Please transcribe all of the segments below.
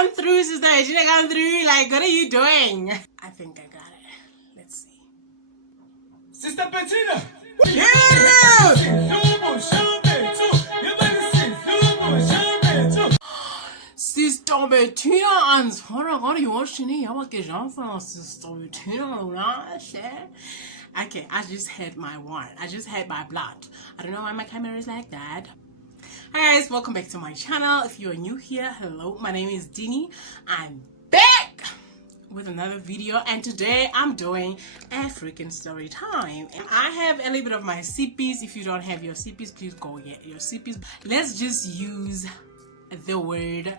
come through, sister. Regina, come through. Like, what are you doing? I think I got it. Let's see. Sister Bettina. Sister Bettina ansvarar jag ni jag var inte för Sister Bettina. Okay, I just had my wine. I just had my blood. I don't know why my camera is like that. Hi guys, welcome back to my channel. If you are new here, hello, my name is Dinny. I'm back with another video, and today I'm doing African story time. And I have a little bit of my CPs. If you don't have your CPs, please go get your CPs. Let's just use the word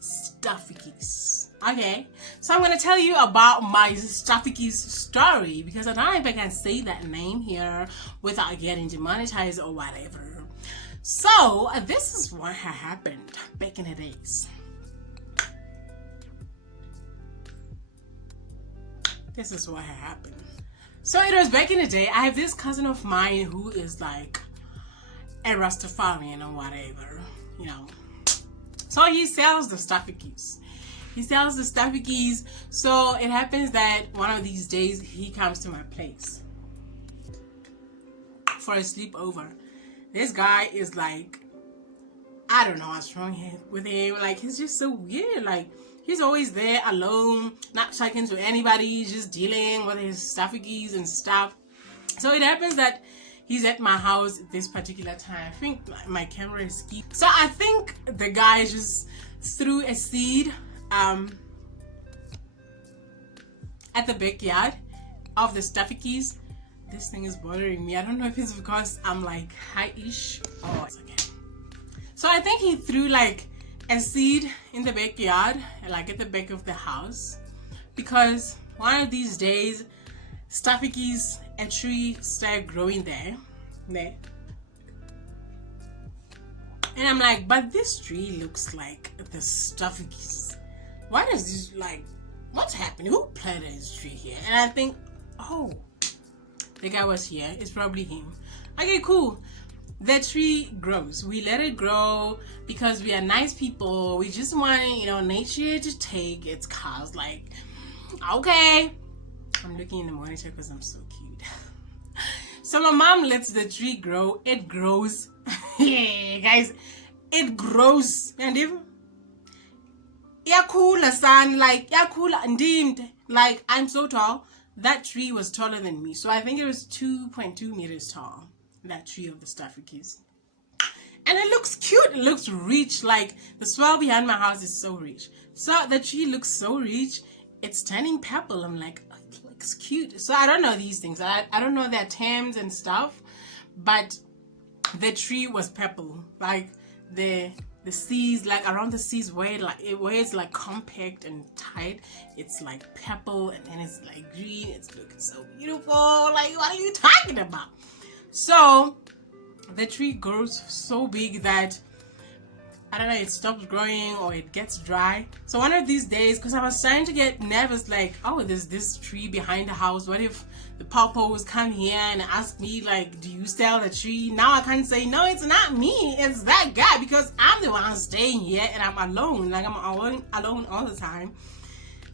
stuffies. Okay, so I'm gonna tell you about my stuffies story because I don't know if I can say that name here without getting demonetized or whatever. So this is what had happened back in the days. This is what had happened. So it was back in the day. I have this cousin of mine who is like a Rastafarian or whatever, you know. So he sells the stuffies. He sells the stuffies. So it happens that one of these days he comes to my place for a sleepover. This guy is like, I don't know what's wrong with him. Like, he's just so weird. Like, he's always there alone, not talking to anybody, just dealing with his stuffies and stuff. So it happens that he's at my house this particular time. I think my camera is skewed. So I think the guy just threw a seed at the backyard of the stuffies. This thing is bothering me. I don't know if it's because I'm like high-ish or it's okay. So I think he threw like a seed in the backyard, like at the back of the house, because one of these days stuffies, a tree started growing there. And I'm like, but this tree looks like the stuffies. Why does this, like, what's happening? Who planted this tree here? And I think, oh, the guy was here. It's probably him. Okay, cool. The tree grows. We let it grow because we are nice people. We just want, you know, nature to take its course. Like, okay. I'm looking in the monitor because I'm so cute. So my mom lets the tree grow. It grows. Yeah, guys, it grows. And if yakula son, like yakula and like I'm so tall. That tree was taller than me. So I think it was 2.2 meters tall. That tree of the stuffies. And it looks cute. It looks rich. Like the swell behind my house is so rich. So the tree looks so rich. It's turning purple. I'm like, oh, it looks cute. So I don't know these things. I don't know their terms and stuff. But the tree was purple. Like the seeds, like around the seeds where it's like compact and tight, it's like purple, and then it's like green. It's looking so beautiful. Like, what are you talking about? So the tree grows so big that I don't know, it stops growing or it gets dry. So one of these days, because I was starting to get nervous, like, oh, there's this tree behind the house. What if the popos come here and ask me, like, do you sell the tree? Now I can't say, no, it's not me, it's that guy, because I'm the one staying here and I'm alone. Like, I'm alone all the time.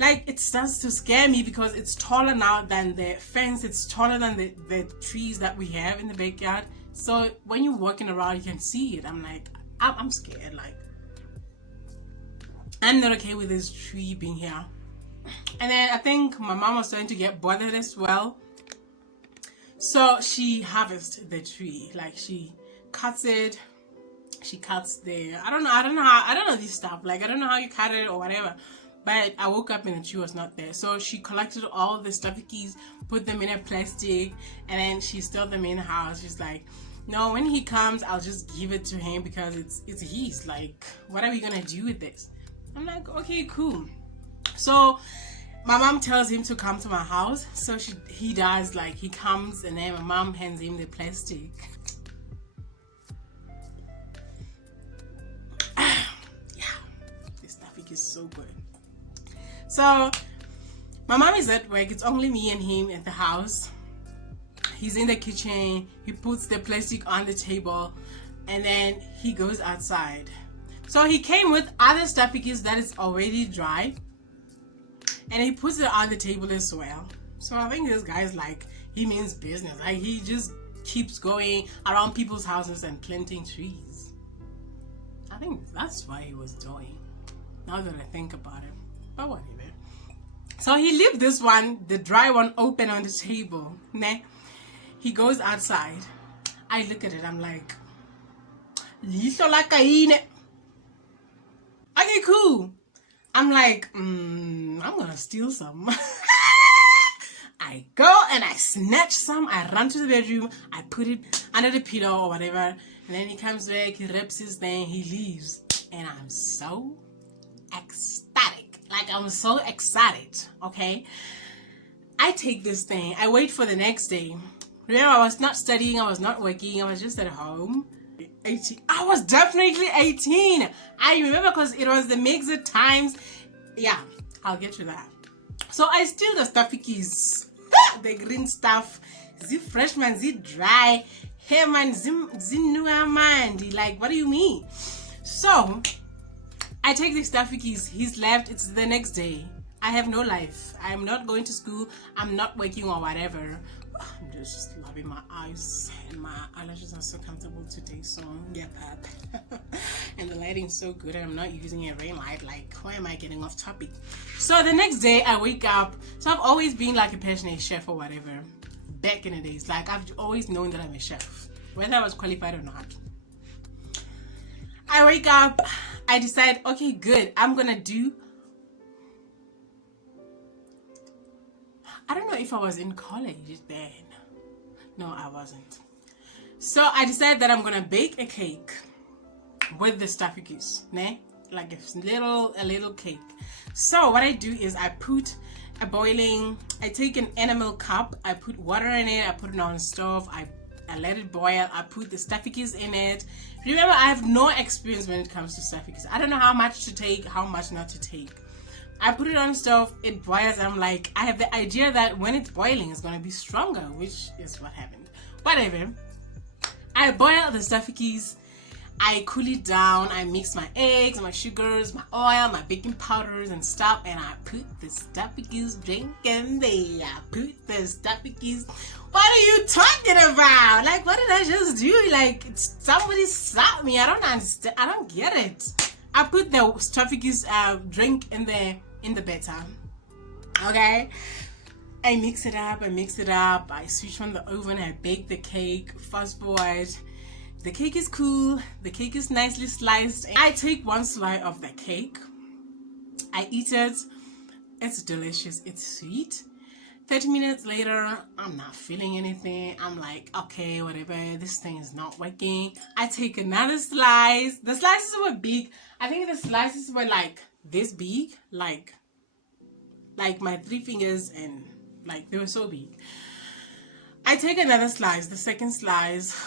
Like, it starts to scare me because it's taller now than the fence. It's taller than the trees that we have in the backyard. So when you're walking around, you can see it. I'm like, I'm scared. Like, I'm not okay with this tree being here. And then I think my mom was starting to get bothered as well. So she harvests the tree. Like, she cuts it. She cuts the, I don't know this stuff. Like, I don't know how you cut it or whatever. But I woke up and the tree was not there. So she collected all the stuffies, put them in a plastic, and then she stored them in the house. She's like, no, when he comes, I'll just give it to him because it's his. Like, what are we gonna do with this? I'm like, okay, cool. So my mom tells him to come to my house. So he does. Like, he comes, and then my mom hands him the plastic. Yeah, this stuffies is so good. So my mom is at work. It's only me and him at the house. He's in the kitchen. He puts the plastic on the table, and then he goes outside. So he came with other stuffies that is already dry, and he puts it on the table as well. So I think this guy's like, he means business. Like, he just keeps going around people's houses and planting trees. I think that's what he was doing, now that I think about it. But whatever. So he left this one, the dry one, open on the table. Ne? He goes outside. I look at it. I'm like, okay, cool. I'm like, I'm gonna steal some. I go and I snatch some. I run to the bedroom. I put it under the pillow or whatever. And then he comes back. He wraps his thing. He leaves. And I'm so ecstatic. Like, I'm so excited. Okay. I take this thing. I wait for the next day. Remember, I was not studying. I was not working. I was just at home. 18. I was definitely 18. I remember because it was the mixed times. Yeah, I'll get to that. So I steal the stuffies. The green stuff. The fresh man, the dry. Hey man, the new man. Like, what do you mean? So I take the stuffies. He's left. It's the next day. I have no life. I'm not going to school. I'm not working or whatever. I'm just loving my eyes, and my eyelashes are so comfortable today, so yeah, pap. And the lighting's so good, and I'm not using a ring light. Like, why am I getting off topic? So the next day I wake up. So I've always been like a passionate chef or whatever back in the days. Like, I've always known that I'm a chef, whether I was qualified or not. I wake up, I decide, okay, good, I'm gonna do, I don't know if I was in college then. No, I wasn't. So I decided that I'm gonna bake a cake with the stuffies, ne? Like a little cake. So what I do is I put I take an enamel cup, I put water in it, I put it on the stove, I let it boil, I put the stuffies in it. Remember, I have no experience when it comes to stuffies. I don't know how much to take, how much not to take. I put it on the stove, it boils. I'm like, I have the idea that when it's boiling, it's going to be stronger, which is what happened. Whatever. I boil the stuffies, I cool it down, I mix my eggs, my sugars, my oil, my baking powders and stuff, and I put the stuffies drink in there. I put the stuffies. What are you talking about? Like, what did I just do? Like, somebody slapped me. I don't understand. I don't get it. I put the stuffies drink in the batter. Okay, I mix it up. I switch on the oven. I bake the cake. Fast forward, the cake is cool. The cake is nicely sliced. I take one slice of the cake. I eat it. It's delicious. It's sweet. 30 minutes later, I'm not feeling anything. I'm like, okay, whatever. This thing is not working. I take another slice. The slices were big. I think the slices were like this big, like my 3 fingers, and like they were so big. I take another slice, the second slice.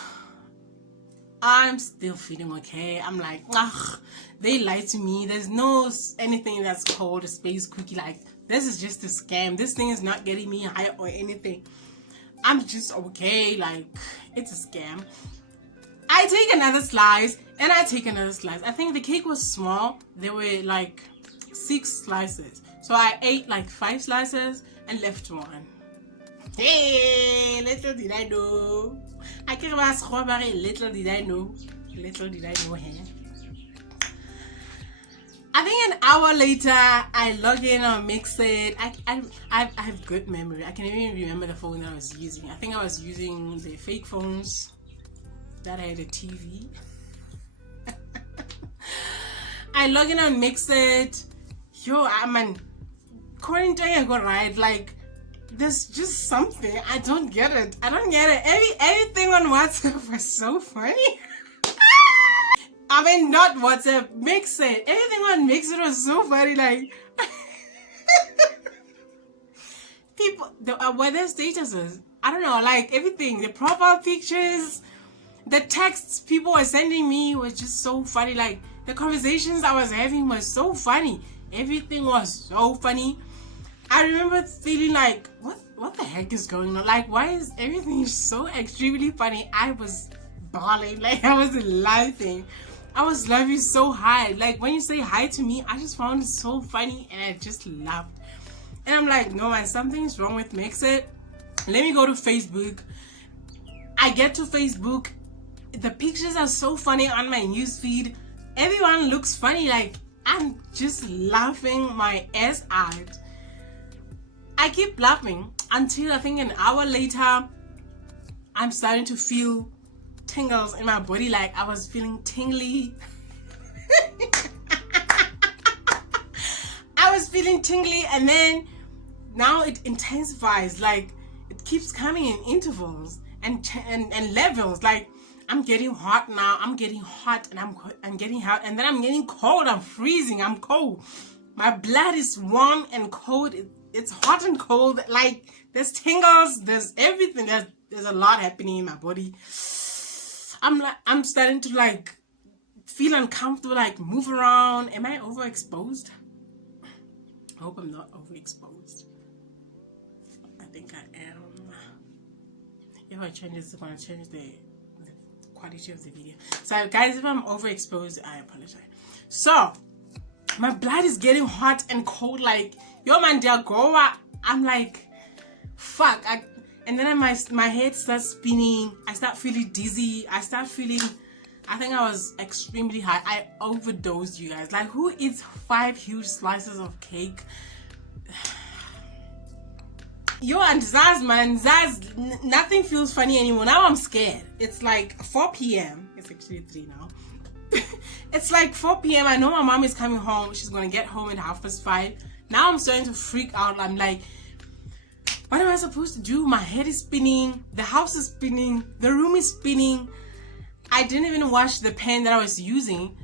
I'm still feeling okay. I'm like, ugh, they lied to me. There's no anything that's called a space cookie. Like, this is just a scam. This thing is not getting me high or anything. I'm just okay. Like, it's a scam. I take another slice and I take another slice. I think the cake was small. There were like 6 slices. So I ate like 5 slices and left one. Hey, little did I know. Little did I know. Little did I know. Hey. I think an hour later, I log in or mix it. I have good memory. I can even remember the phone that I was using. I think I was using the fake phones that had a TV. I log in and mix it. Yo, quarantine I got right. Like, there's just something. I don't get it. Everything on WhatsApp was so funny. I mean, not WhatsApp, Mix It. Everything on Mix It was so funny. Like, people, were their statuses? I don't know, like everything. The profile pictures, the texts people were sending me was just so funny. Like, the conversations I was having was so funny. Everything was so funny. I remember feeling like, what the heck is going on? Like, why is everything so extremely funny? I was bawling, like I was laughing. I was laughing so hard. Like when you say hi to me, I just found it so funny and I just laughed. And I'm like, no man, something's wrong with Mixit. Let me go to Facebook. I get to Facebook. The pictures are so funny on my newsfeed. Everyone looks funny. Like I'm just laughing my ass out. I keep laughing until I think an hour later, I'm starting to feel tingles in my body. Like I was feeling tingly. I was feeling tingly, and then now it intensifies. Like it keeps coming in intervals and levels. Like I'm getting hot now. I'm getting hot, and I'm getting hot, and then I'm getting cold. I'm freezing. I'm cold. My blood is warm and cold. It's hot and cold. Like there's tingles. There's everything. There's a lot happening in my body. I'm starting to like feel uncomfortable. Like move around. Am I overexposed? I hope I'm not overexposed. I think I am. If I change this, it's gonna change the quality of the video. So guys, if I'm overexposed, I apologize. So my blood is getting hot and cold. Like yo man, Diagoa. I'm like, fuck. And then my head starts spinning. I start feeling dizzy. I think I was extremely high. I overdosed, you guys. Like who eats 5 huge slices of cake? Yo, and Zaz, man, Zaz, nothing feels funny anymore. Now I'm scared. It's like 4 p.m. It's actually 3 now. It's like 4 p.m. I know my mom is coming home. She's gonna get home at 5:30. Now I'm starting to freak out. I'm like, what am I supposed to do? My head is spinning. The house is spinning. The room is spinning. I didn't even wash the pen that I was using.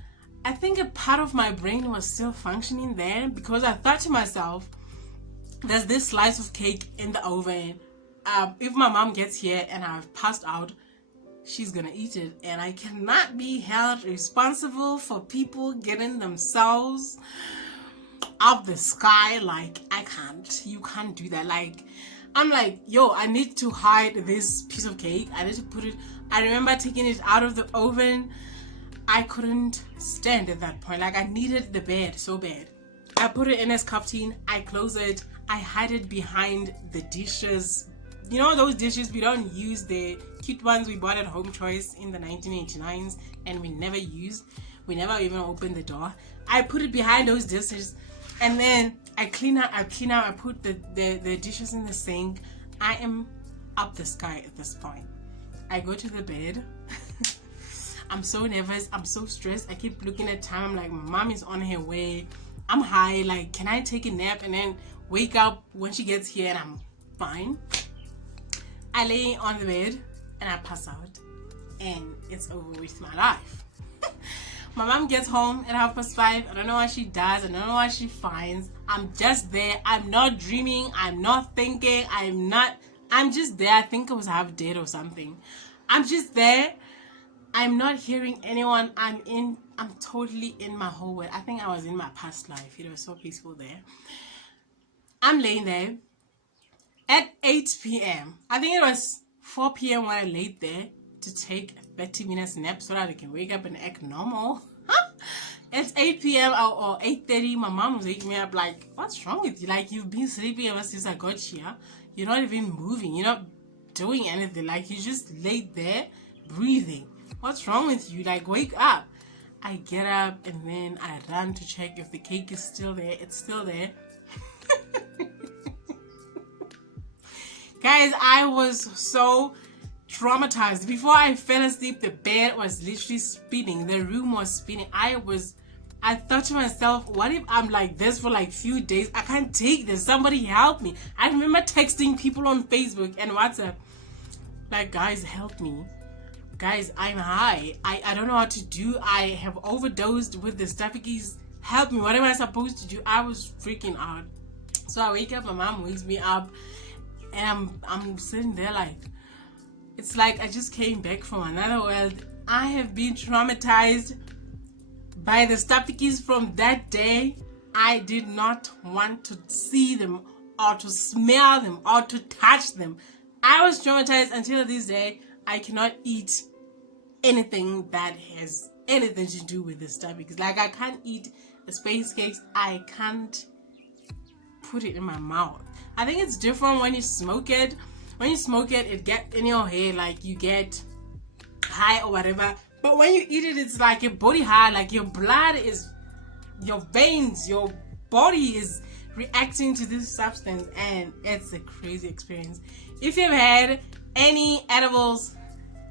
I think a part of my brain was still functioning then, because I thought to myself, there's this slice of cake in the oven. If my mom gets here and I've passed out, she's gonna eat it, and I cannot be held responsible for people getting themselves up the sky. Like I can't. You can't do that. Like I'm like, yo, I need to hide this piece of cake. I need to put it. I remember taking it out of the oven. I couldn't stand at that point. Like I needed the bed so bad. I put it in a cup tin. I close it. I hide it behind the dishes. You know those dishes we don't use, the cute ones we bought at Home Choice in the 1989s and we never used. We never even opened the door. I put it behind those dishes, and then I clean out. I put the dishes in the sink. I am up the sky at this point. I go to the bed. I'm so nervous. I'm so stressed. I keep looking at time. I'm like, my mom is on her way. I'm high. Like, can I take a nap and then wake up when she gets here and I'm fine? I lay on the bed and I pass out, and it's over with my life. My mom gets home at 5:30. I don't know what she does. I don't know what she finds. I'm just there. I'm not dreaming. I'm not thinking. I'm just there. I think I was half dead or something. I'm just there. I'm not hearing anyone. I'm totally in my whole world. I think I was in my past life. It was so peaceful there. I'm laying there at 8 p.m. I think it was 4 p.m. when I laid there to take a 30 minutes nap so that I can wake up and act normal. It's 8 p.m. or 8:30. My mom was waking me up like, what's wrong with you? Like, you've been sleeping ever since I got here. You're not even moving. You're not doing anything. Like, you just laid there breathing. What's wrong with you? Like, wake up. I get up and then I run to check if the cake is still there. It's still there. Guys, I was so traumatized. Before I fell asleep, the bed was literally spinning. The room was spinning. I thought to myself, what if I'm like this for like few days? I can't take this. Somebody help me. I remember texting people on Facebook and WhatsApp, like, guys, help me. Guys, I'm high. I don't know what to do. I have overdosed with the stuffies. Help me. What am I supposed to do? I was freaking out. So I wake up. My mom wakes me up. And I'm sitting there like, it's like I just came back from another world. I have been traumatized by the stuffies from that day. I did not want to see them or to smell them or to touch them. I was traumatized until this day. I cannot eat anything that has anything to do with this stuff, because like I can't eat the space cakes. I can't put it in my mouth. I think it's different when you smoke it. When you smoke it, it gets in your hair, like you get high or whatever. But when you eat it, it's like your body high, like your blood is, your veins, your body is reacting to this substance, and it's a crazy experience. If you've had any edibles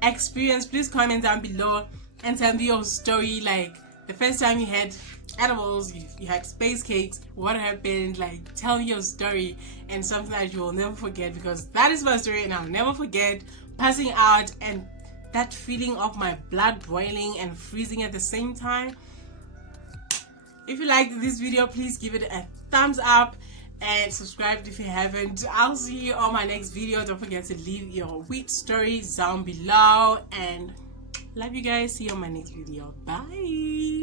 experience, please comment down below and tell me your story, like the first time you had edibles, you had space cakes, what happened, like tell me your story, and something that you will never forget, because that is my story and I'll never forget passing out and that feeling of my blood boiling and freezing at the same time. If you liked this video, please give it a thumbs up and subscribe if you haven't. I'll see you on my next video. Don't forget to leave your weird stories down below, and love you guys. See you on my next video. Bye.